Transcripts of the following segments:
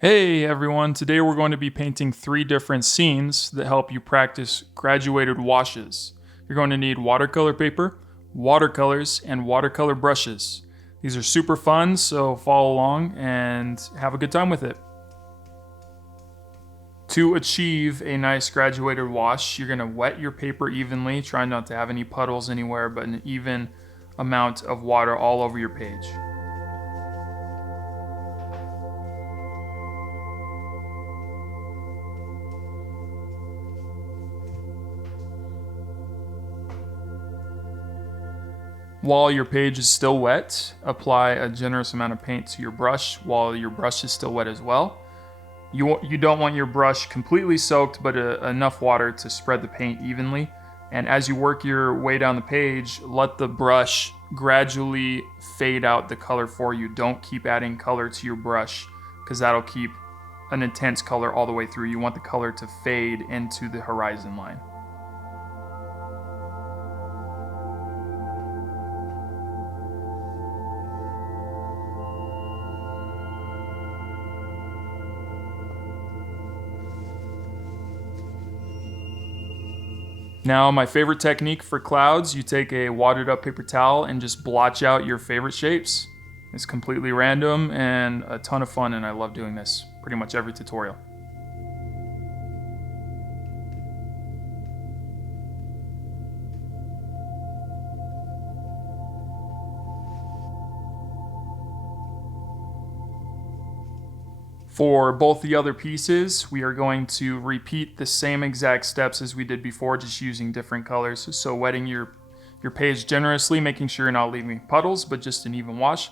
Hey everyone, today we're going to be painting 3 different scenes that help you practice graduated washes. You're going to need watercolor paper, watercolors, and watercolor brushes. These are super fun, so follow along and have a good time with it. To achieve a nice graduated wash, you're going to wet your paper evenly, trying not to have any puddles anywhere, but an even amount of water all over your page. While your page is still wet, apply a generous amount of paint to your brush while your brush is still wet as well. You don't want your brush completely soaked, but enough water to spread the paint evenly. And as you work your way down the page, let the brush gradually fade out the color for you. Don't keep adding color to your brush because that'll keep an intense color all the way through. You want the color to fade into the horizon line. Now, my favorite technique for clouds, you take a wadded up paper towel and just blotch out your favorite shapes. It's completely random and a ton of fun, and I love doing this pretty much every tutorial. For both the other pieces, we are going to repeat the same exact steps as we did before, just using different colors. So wetting your page generously, making sure you're not leaving puddles, but just an even wash.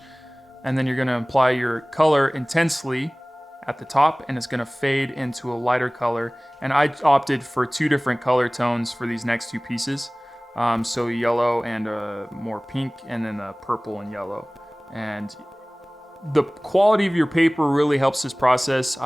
And then you're gonna apply your color intensely at the top, and it's gonna fade into a lighter color. And I opted for 2 different color tones for these next 2 pieces. So yellow and more pink, and then purple and yellow. And the quality of your paper really helps this process.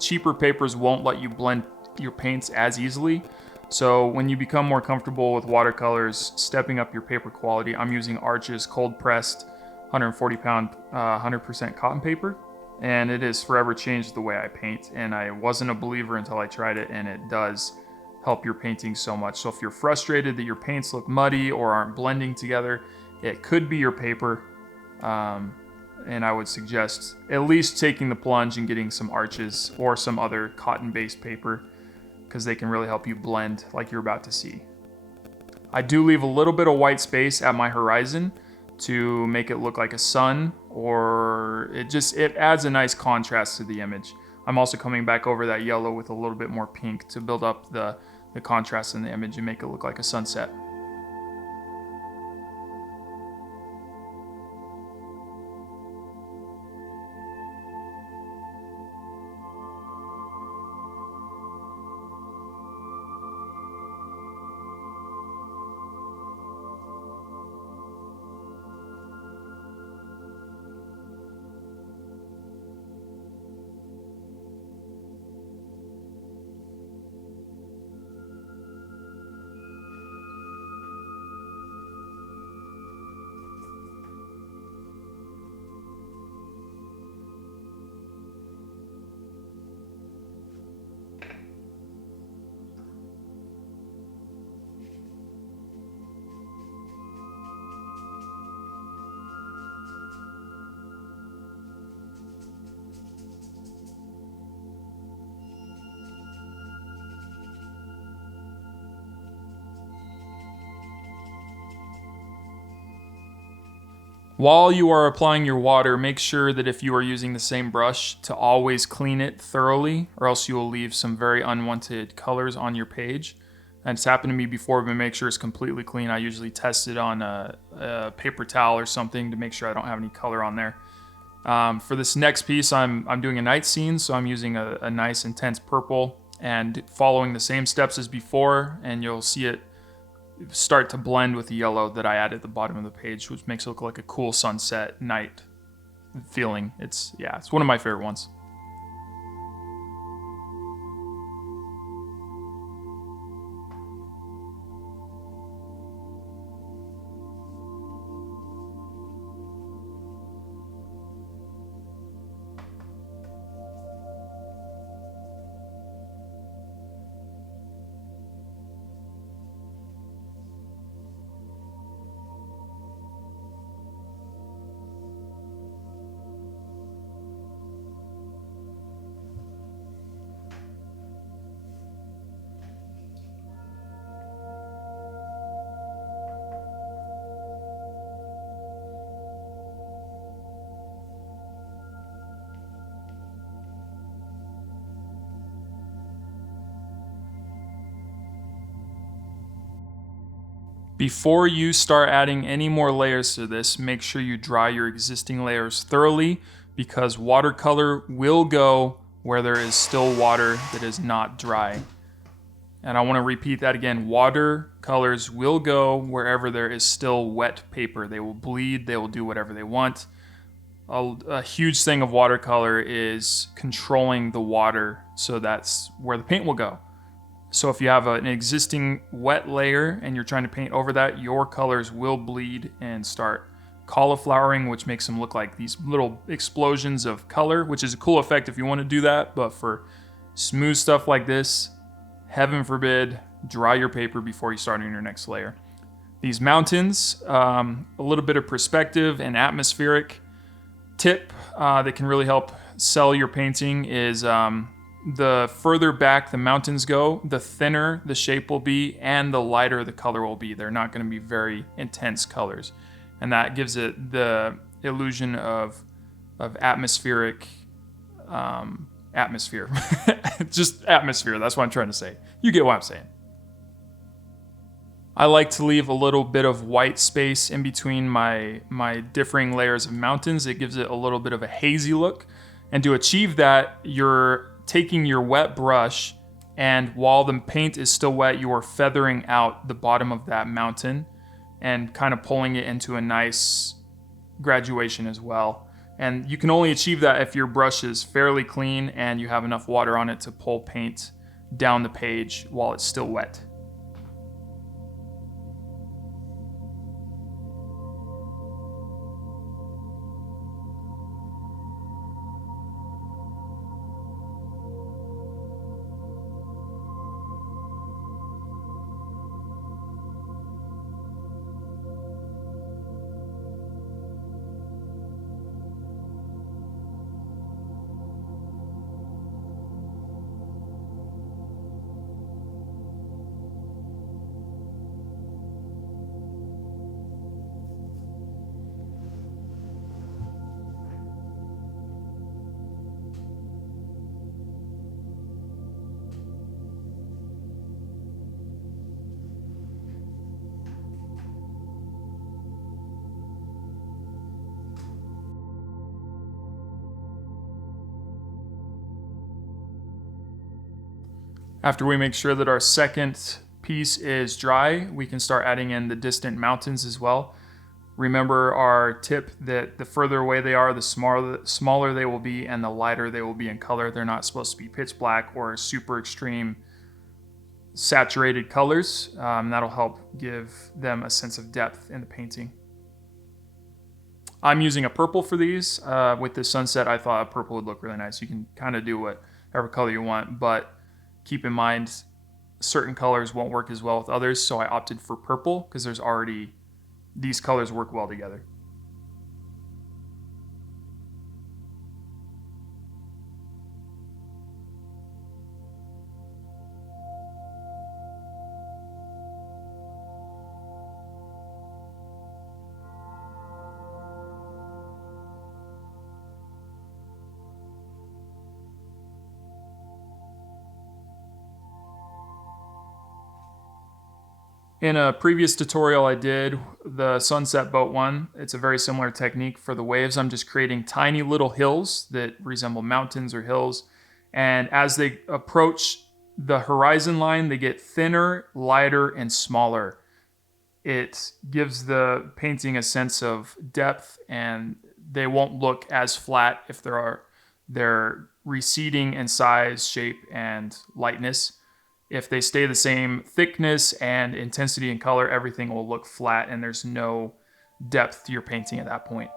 Cheaper papers won't let you blend your paints as easily. So when you become more comfortable with watercolors, stepping up your paper quality, I'm using Arches cold pressed 140 pound 100% cotton paper, and it has forever changed the way I paint. And I wasn't a believer until I tried it, and it does help your painting so much. So if you're frustrated that your paints look muddy or aren't blending together, it could be your paper. And I would suggest at least taking the plunge and getting some Arches or some other cotton-based paper, because they can really help you blend like you're about to see. I do leave a little bit of white space at my horizon to make it look like a sun, or it adds a nice contrast to the image. I'm also coming back over that yellow with a little bit more pink to build up the contrast in the image and make it look like a sunset. While you are applying your water, make sure that if you are using the same brush to always clean it thoroughly, or else you will leave some very unwanted colors on your page. And it's happened to me before, but make sure it's completely clean. I usually test it on a paper towel or something to make sure I don't have any color on there. For this next piece, I'm doing a night scene, so I'm using a nice intense purple and following the same steps as before, and you'll see it start to blend with the yellow that I added at the bottom of the page, which makes it look like a cool sunset night feeling. It's one of my favorite ones. Before you start adding any more layers to this, make sure you dry your existing layers thoroughly, because watercolor will go where there is still water that is not dry. And I want to repeat that again. Watercolors will go wherever there is still wet paper. They will bleed, they will do whatever they want. A huge thing of watercolor is controlling the water, so that's where the paint will go. So if you have an existing wet layer and you're trying to paint over that, your colors will bleed and start cauliflowering, which makes them look like these little explosions of color, which is a cool effect if you want to do that. But for smooth stuff like this, heaven forbid, dry your paper before you start on your next layer. These mountains, a little bit of perspective and atmospheric tip that can really help sell your painting is the further back the mountains go, the thinner the shape will be and the lighter the color will be. They're not going to be very intense colors. And that gives it the illusion of atmospheric atmosphere. Just atmosphere, that's what I'm trying to say. You get what I'm saying. I like to leave a little bit of white space in between my differing layers of mountains. It gives it a little bit of a hazy look. And to achieve that, you're taking your wet brush, and while the paint is still wet, you are feathering out the bottom of that mountain and kind of pulling it into a nice graduation as well. And you can only achieve that if your brush is fairly clean and you have enough water on it to pull paint down the page while it's still wet. After we make sure that our second piece is dry, we can start adding in the distant mountains as well. Remember our tip that the further away they are, the smaller they will be and the lighter they will be in color. They're not supposed to be pitch black or super extreme saturated colors. That'll help give them a sense of depth in the painting. I'm using a purple for these. With the sunset, I thought a purple would look really nice. You can kind of do whatever color you want, but keep in mind certain colors won't work as well with others, so I opted for purple because these colors work well together. In a previous tutorial I did, the sunset boat one, it's a very similar technique for the waves. I'm just creating tiny little hills that resemble mountains or hills. And as they approach the horizon line, they get thinner, lighter, and smaller. It gives the painting a sense of depth, and they won't look as flat if they're receding in size, shape, and lightness. If they stay the same thickness and intensity and color, everything will look flat and there's no depth to your painting at that point.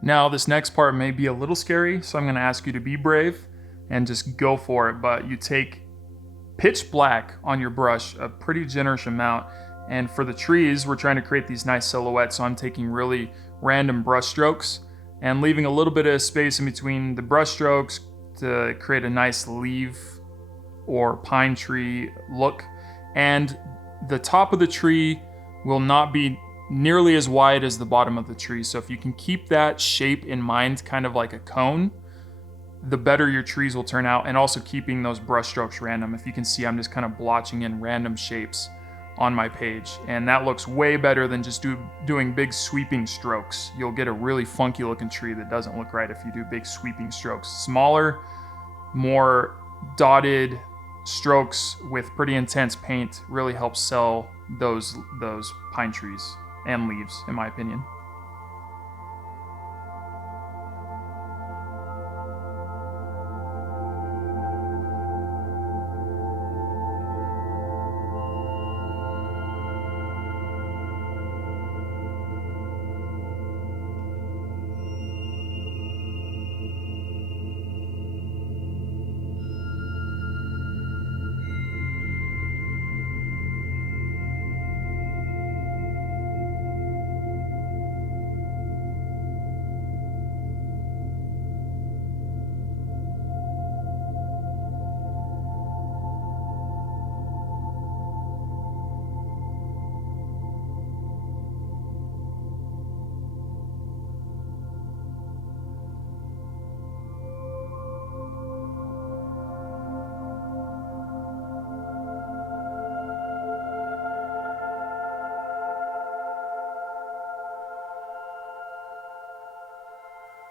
Now, this next part may be a little scary, so I'm going to ask you to be brave and just go for it. But you take pitch black on your brush, a pretty generous amount. And for the trees, we're trying to create these nice silhouettes, so I'm taking really random brush strokes and leaving a little bit of space in between the brush strokes to create a nice leaf or pine tree look. And the top of the tree will not be nearly as wide as the bottom of the tree. So if you can keep that shape in mind, kind of like a cone, the better your trees will turn out, and also keeping those brush strokes random. If you can see, I'm just kind of blotching in random shapes on my page, and that looks way better than just doing big sweeping strokes. You'll get a really funky looking tree that doesn't look right if you do big sweeping strokes. Smaller, more dotted strokes with pretty intense paint really helps sell those pine trees and leaves, in my opinion.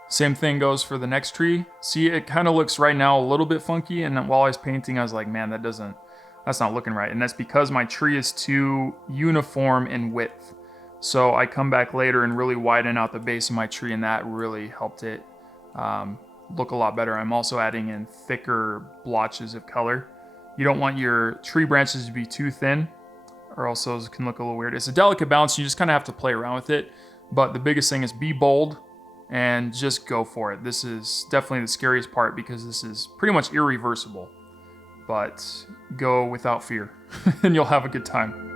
Same thing goes for the next tree. See, it kind of looks right now a little bit funky, and while I was painting, I was like, man, that's not looking right. And that's because my tree is too uniform in width. So I come back later and really widen out the base of my tree, and that really helped it look a lot better. I'm also adding in thicker blotches of color. You don't want your tree branches to be too thin, or else those can look a little weird. It's a delicate balance. You just kind of have to play around with it. But the biggest thing is be bold and just go for it. This is definitely the scariest part because this is pretty much irreversible. But go without fear and you'll have a good time.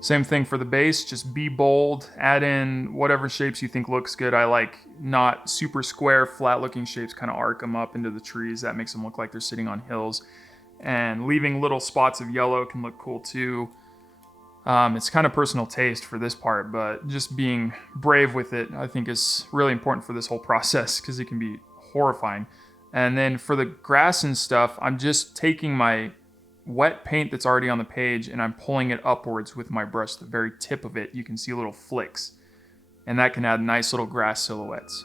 Same thing for the base, just be bold, add in whatever shapes you think looks good. I like not super square, flat looking shapes, kind of arc them up into the trees. That makes them look like they're sitting on hills. And leaving little spots of yellow can look cool too. It's kind of personal taste for this part, but just being brave with it, I think is really important for this whole process because it can be horrifying. And then for the grass and stuff, I'm just taking my wet paint that's already on the page and I'm pulling it upwards with my brush. The very tip of it, you can see little flicks, and that can add nice little grass silhouettes.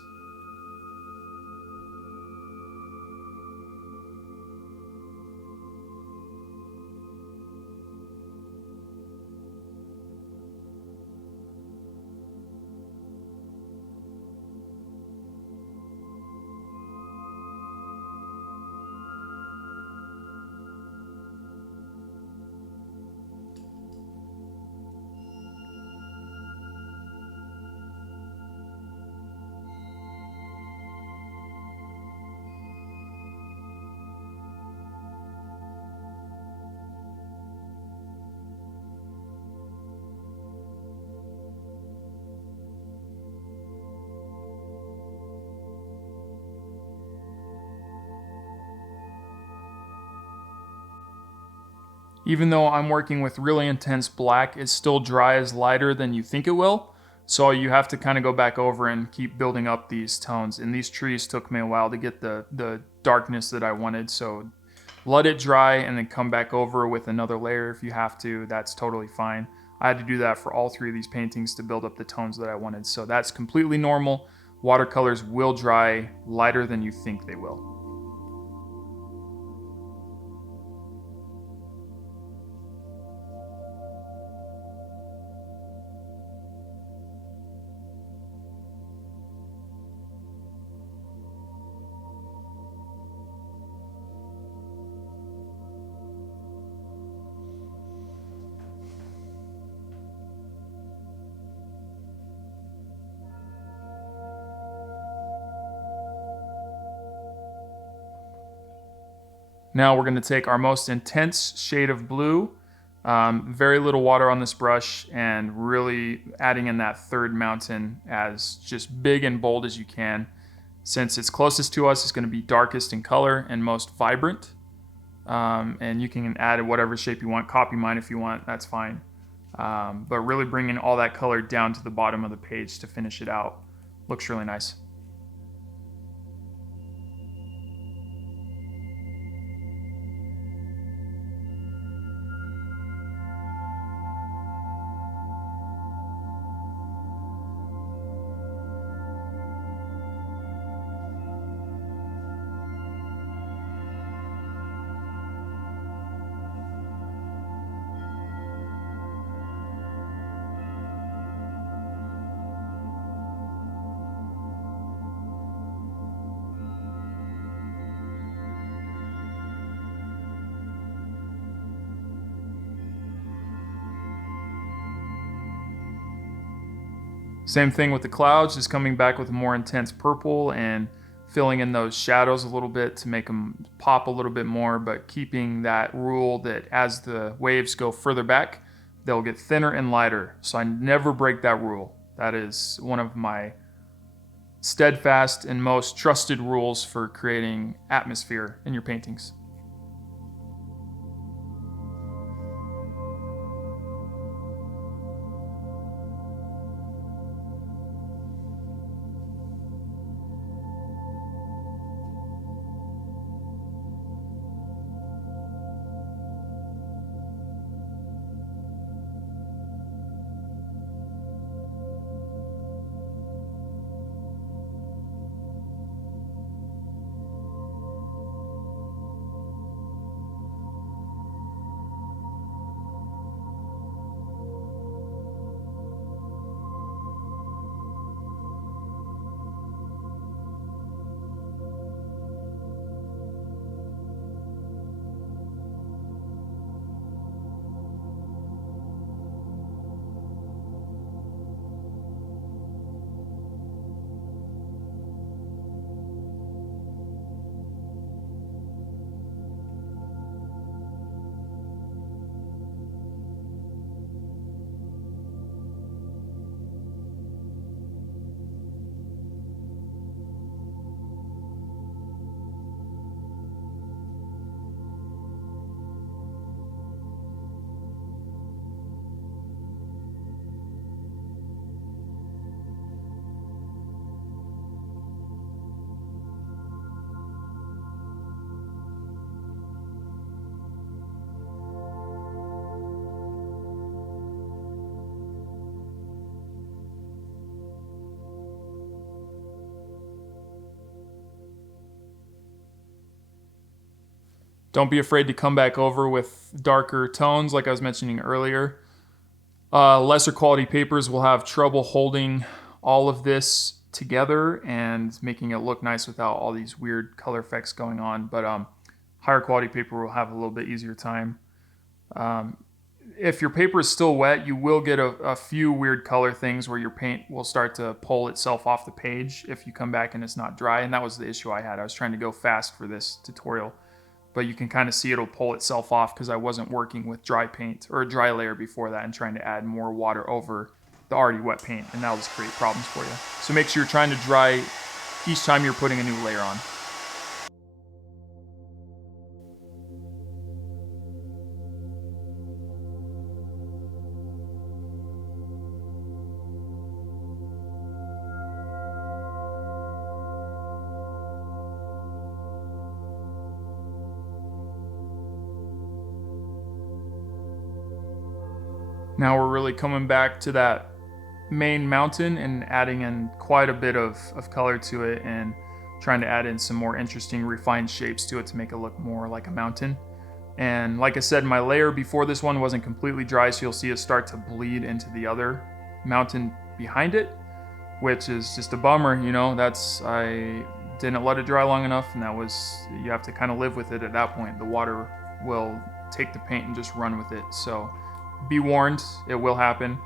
Even though I'm working with really intense black, it still dries lighter than you think it will. So you have to kind of go back over and keep building up these tones. And these trees took me a while to get the darkness that I wanted. So let it dry and then come back over with another layer if you have to. That's totally fine. I had to do that for all three of these paintings to build up the tones that I wanted. So that's completely normal. Watercolors will dry lighter than you think they will. Now we're going to take our most intense shade of blue, Very little water on this brush, and really adding in that third mountain as just big and bold as you can. Since it's closest to us, it's going to be darkest in color and most vibrant. And you can add whatever shape you want. Copy mine if you want, that's fine. But really bringing all that color down to the bottom of the page to finish it out. Looks really nice. Same thing with the clouds, just coming back with a more intense purple and filling in those shadows a little bit to make them pop a little bit more, but keeping that rule that as the waves go further back, they'll get thinner and lighter. So I never break that rule. That is one of my steadfast and most trusted rules for creating atmosphere in your paintings. Don't be afraid to come back over with darker tones like I was mentioning earlier. Lesser quality papers will have trouble holding all of this together and making it look nice without all these weird color effects going on, but higher quality paper will have a little bit easier time. If your paper is still wet, you will get a few weird color things where your paint will start to pull itself off the page if you come back and it's not dry, and that was the issue I had. I was trying to go fast for this tutorial, but you can kind of see it'll pull itself off because I wasn't working with dry paint or a dry layer before that and trying to add more water over the already wet paint, and that'll just create problems for you. So make sure you're trying to dry each time you're putting a new layer on. Now we're really coming back to that main mountain and adding in quite a bit of color to it and trying to add in some more interesting refined shapes to it to make it look more like a mountain. And like I said, my layer before this one wasn't completely dry, so you'll see it start to bleed into the other mountain behind it, which is just a bummer, you know. I didn't let it dry long enough, and you have to kind of live with it at that point. The water will take the paint and just run with it. So be warned, it will happen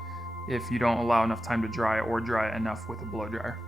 if you don't allow enough time to dry or dry enough with a blow dryer.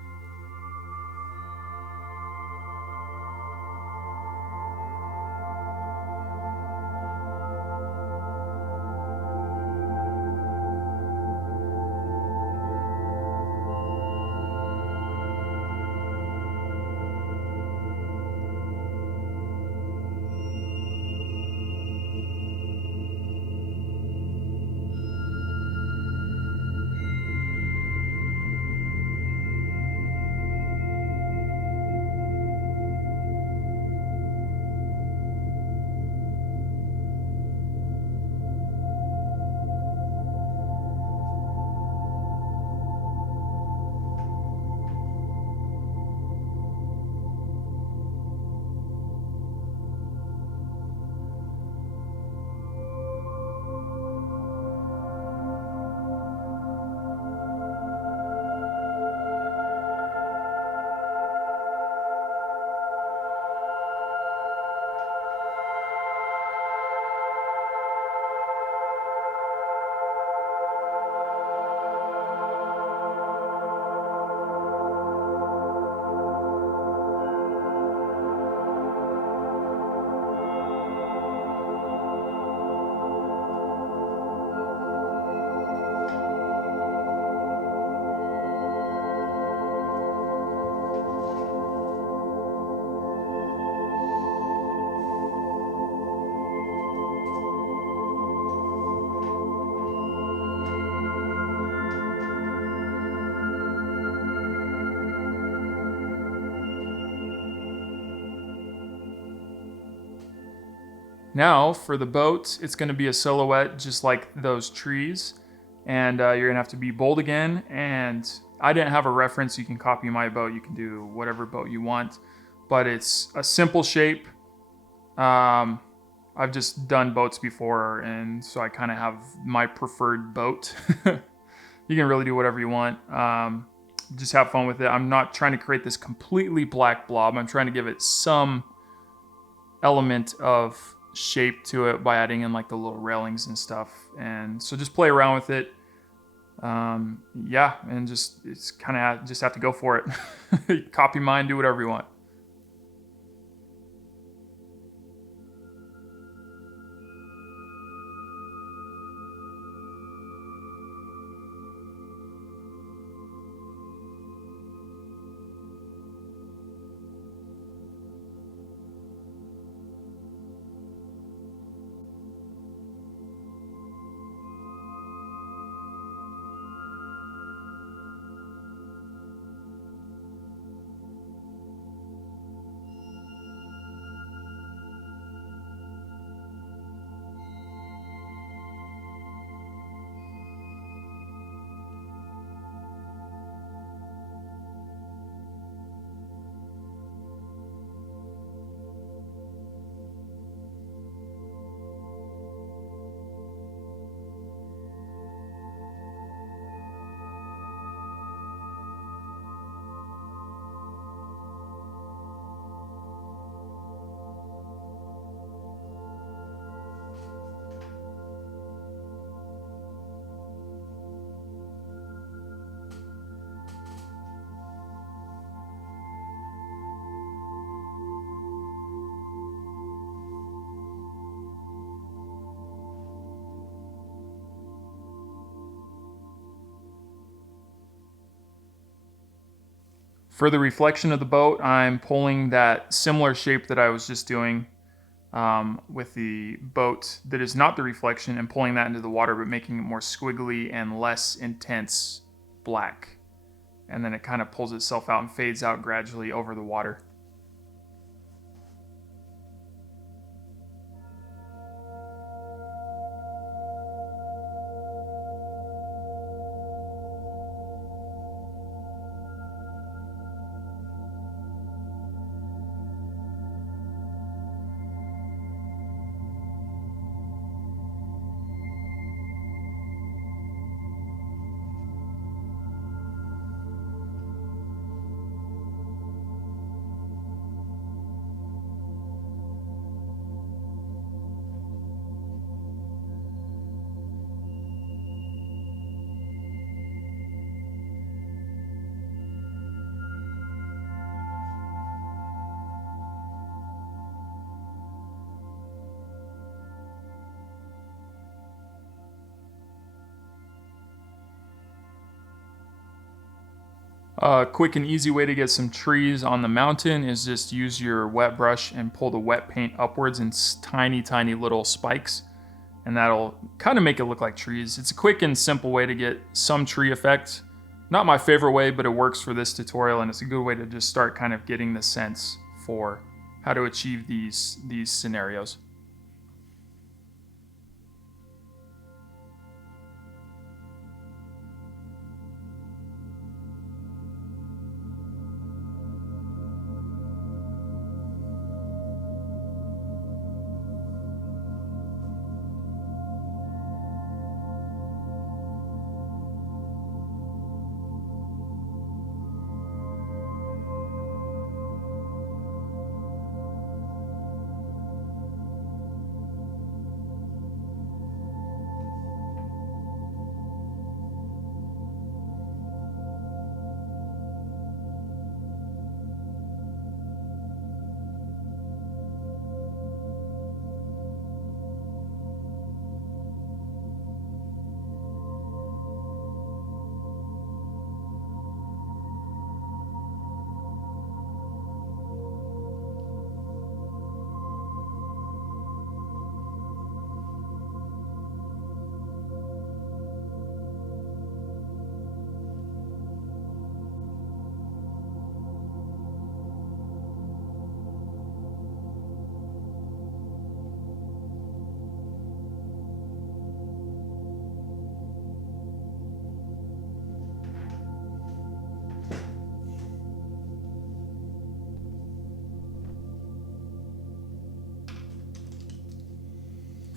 Now for the boat, it's going to be a silhouette just like those trees, and you're going to have to be bold again. And I didn't have a reference. You can copy my boat. You can do whatever boat you want, but it's a simple shape. I've just done boats before, and so I kind of have my preferred boat. You can really do whatever you want. Just have fun with it. I'm not trying to create this completely black blob. I'm trying to give it some element of shape to it by adding in like the little railings and stuff. And so just play around with it. Yeah, and it's kind of just have to go for it. Copy mine, do whatever you want. For the reflection of the boat, I'm pulling that similar shape that I was just doing with the boat that is not the reflection, and pulling that into the water, but making it more squiggly and less intense black. And then it kind of pulls itself out and fades out gradually over the water. A quick and easy way to get some trees on the mountain is just use your wet brush and pull the wet paint upwards in tiny little spikes, and that'll kind of make it look like trees. It's a quick and simple way to get some tree effect. Not my favorite way, but it works for this tutorial, and it's a good way to just start kind of getting the sense for how to achieve these scenarios.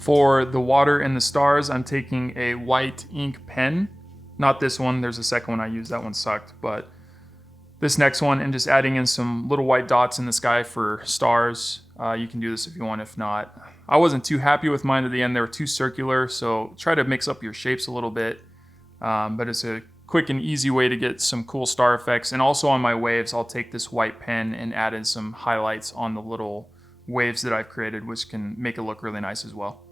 For the water and the stars, I'm taking a white ink pen. Not this one, there's a second one I used, that one sucked, but this next one, and just adding in some little white dots in the sky for stars. You can do this if you want, if not. I wasn't too happy with mine at the end, they were too circular, so try to mix up your shapes a little bit. But it's a quick and easy way to get some cool star effects. And also on my waves, I'll take this white pen and add in some highlights on the little waves that I've created, which can make it look really nice as well.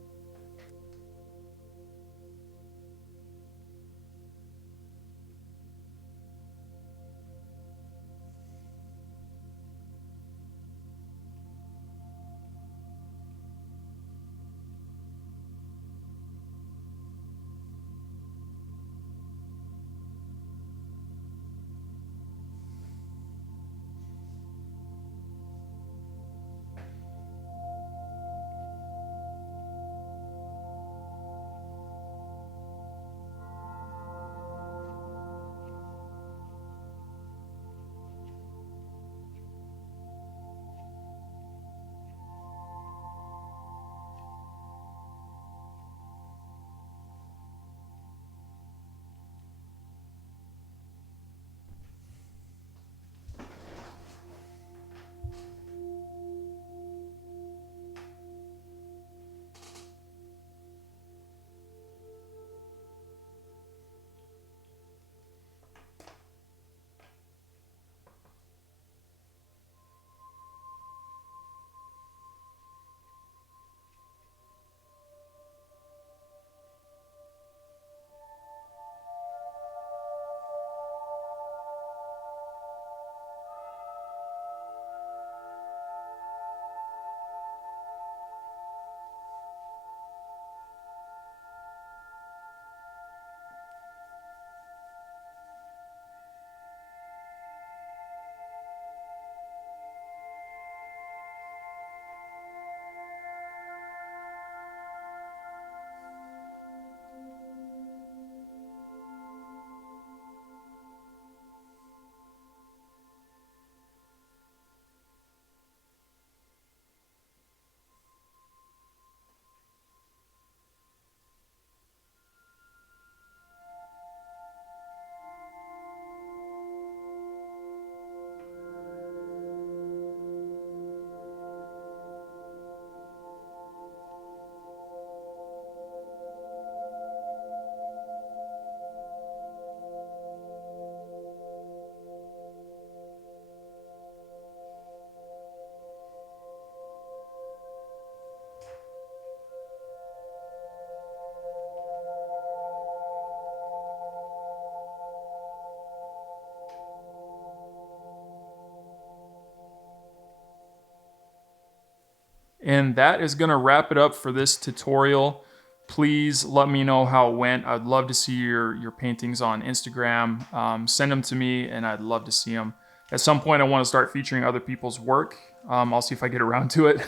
And that is gonna wrap it up for this tutorial. Please let me know how it went. I'd love to see your paintings on Instagram. Send them to me and I'd love to see them. At some point I wanna start featuring other people's work. I'll see if I get around to it.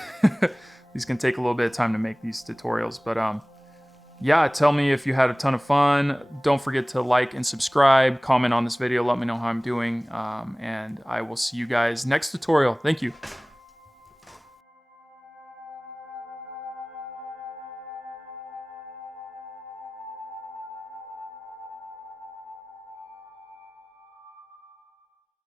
These can take a little bit of time to make these tutorials, but yeah, tell me if you had a ton of fun. Don't forget to like and subscribe, comment on this video, let me know how I'm doing, and I will see you guys next tutorial. Thank you.